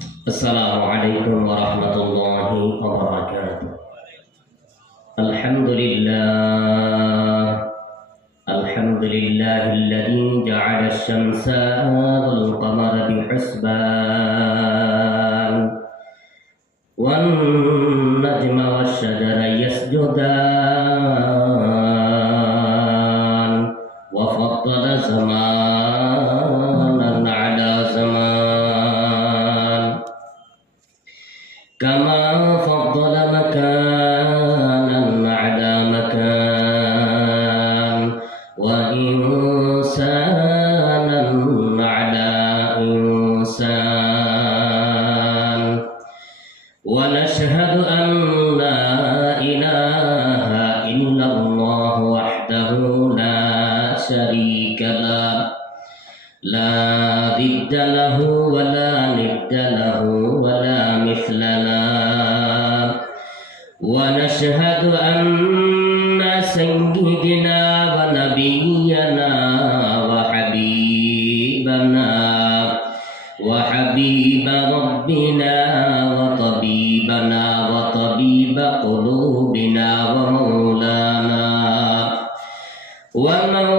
السلام عليكم ورحمة الله وبركاته. الحمد لله الحمد لله الذي جعل الشمس والقمر بحسبان شريك له لا ضد له ولا ند له ولا مثل له ونشهد أن سيدنا ونبينا وحبيبنا وحبيب ربنا وطبيبنا وطبيب قلوبنا ومولانا ومولانا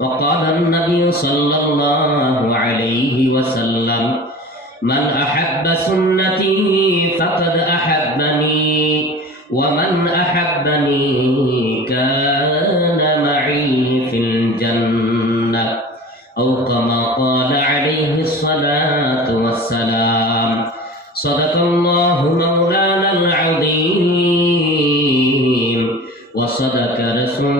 وقال النبي صلى الله عليه وسلم من أحب سنتي فقد أحبني ومن أحبني كان معي في الجنة. أو كما قال عليه الصلاة والسلام. صدق الله مولانا العظيم. وصدق رسوله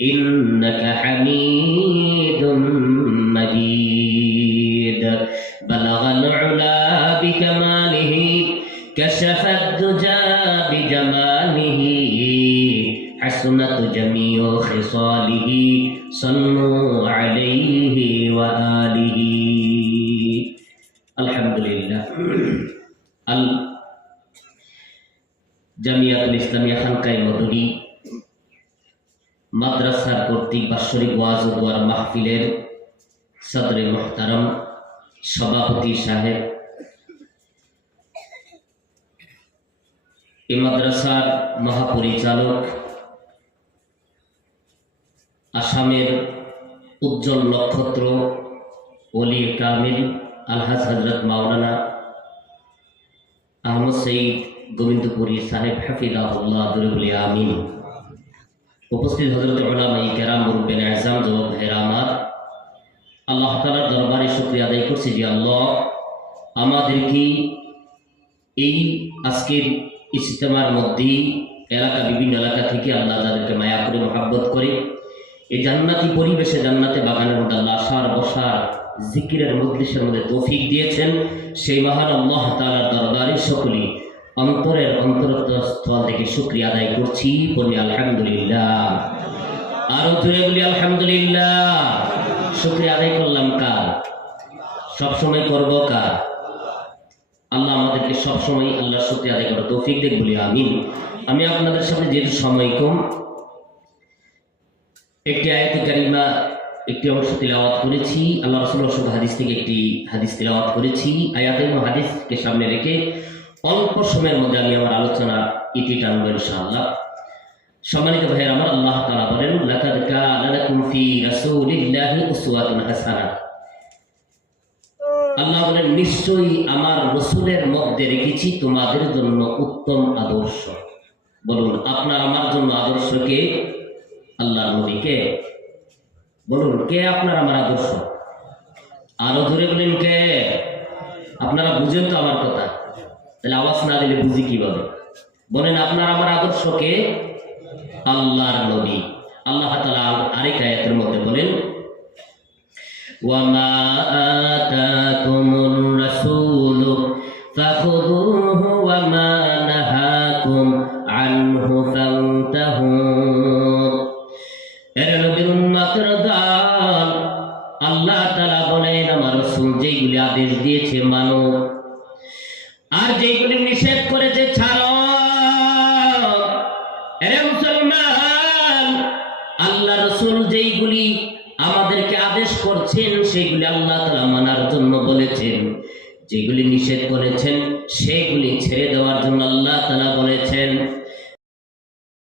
إنك حميد مجيد بلغ العلا بكماله كشف الدجى بجماله حسنت جميع خصاله صلوا عليه وآله الحمد لله আল জামিয়াতুল ইসলামিয়া খানকাই মধুরী মাদ্রাসার কর্তৃক বাৎসরিক ওয়াজ দোয়ার মাহফিলের সদরে মোহতারম সভাপতি সাহেব। এই মাদ্রাসার মহাপরিচালক আসামের উজ্জ্বল নক্ষত্র অলি কামিল আলহাজ হজরত মাওলানা আহমদ সঈদ গোবিন্দপুরী সাহেব হাফিদাহুল্লাহ দুরবুলি আমিন। উপস্থিত হজরত ওলামাই কেরাম মুরব্বেন যুবক ভাইরা আমার আল্লাহ তালার দরবারে শুক্রিয়া আদায় করছি যে আল্লাহ আমাদেরকে এই আজকের ইজতেমার মধ্যেই এলাকা, বিভিন্ন এলাকা থেকে আল্লাহ তাদেরকে মায়া করে মহাব্বত করে, এই জান্নাতি পরিবেশে জান্নাতে বাগানের মধ্যে আল্লাহ আসার বসার জিকিরের মজলিসের মধ্যে তৌফিক দিয়েছেন। সেই মহান আল্লাহ তালার দরবারে সকলেই অন্তরের স্থল থেকে শুক্রিয়া আদায় করছি। বলি আলহামদুলিল্লাহ। আরও জোরে বলি আলহামদুলিল্লাহ। শুক্রিয়া আদায় করলাম কার? সবসময় করব কার? আল্লাহ আমাদেরকে সবসময় আল্লাহ শুক্রিয়া আদায় করো তৌফিক দেখ বলি আমিন। আমি আপনাদের সামনে যেহেতু সময় কম, একটি আয়াত কারিমা, একটি অংশ তিলাওয়াত করেছি। আল্লাহ রসুল হাদিস থেকে একটি হাদিস তিলাওয়াত করেছি। আয়াত এবং হাদিসকে সামনে রেখে অল্প সময়ের মধ্যে আমি আমার আলোচনা ইতি টানব ইনশাআল্লাহ। সম্মানিত ভাইয়ের, আমার আল্লাহ তাআলা বলেন, লাকাদ কানা লাকুম ফি রাসূলিল্লাহি উসওয়াতুন আল্লাহ বলেন, নিশ্চয়ই আমার রসুলের মধ্যে রেখেছি তোমাদের জন্য উত্তম আদর্শ। বলুন, আপনার আমার জন্য আদর্শ কে? আল্লাহ নবীকে বলুন, কে আপনার আমার আদর্শ? আরও ধরে বলেন, কে? আপনারা বুঝেন তো আমার কথা। তাহলে আওয়াজ না দিলে বুঝি কিভাবে বলেন আপনার আমার আদর্শ কে আল্লাহর নবী আল্লাহ তাআলা আরেক আয়াতের মধ্যে বলেন وما آتاكم الرسول فخذوه وما نهاكم عنه فانتهوا এর নবীর উম্মতের দল আল্লাহ তাআলা বলেন আমার রাসূল যেগুলি আদেশ দিয়েছে মানো আর যেগুলি নিষেধ করেছে, ছাড়ো। মুসলমান আল্লাহ রসুল যেইগুলি আমাদেরকে আদেশ করছেন, সেগুলি আল্লাহ তালা মানার জন্য বলেছেন। যেগুলি নিষেধ করেছেন, সেগুলি ছেড়ে দেওয়ার জন্য আল্লাহ তালা বলেছেন।